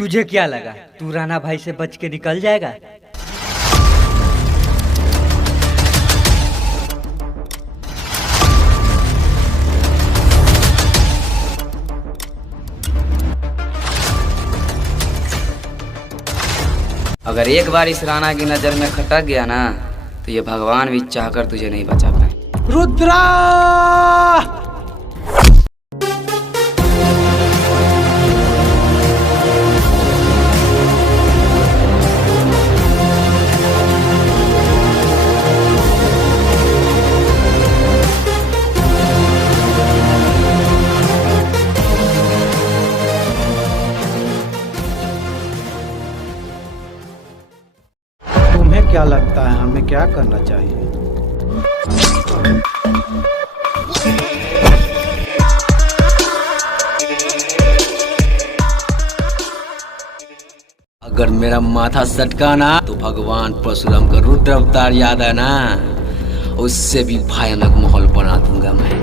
तुझे क्या लगा तू राणा भाई से बच के निकल जाएगा? अगर एक बार इस राणा की नजर में खटक गया ना तो ये भगवान भी चाहकर तुझे नहीं बचा पाए। रुद्रा! तुम्हें क्या लगता है हमें क्या करना चाहिए? अगर मेरा माथा सटका ना तो भगवान परशुराम का रुद्र अवतार याद है ना, उससे भी भयानक माहौल बना दूंगा मैं।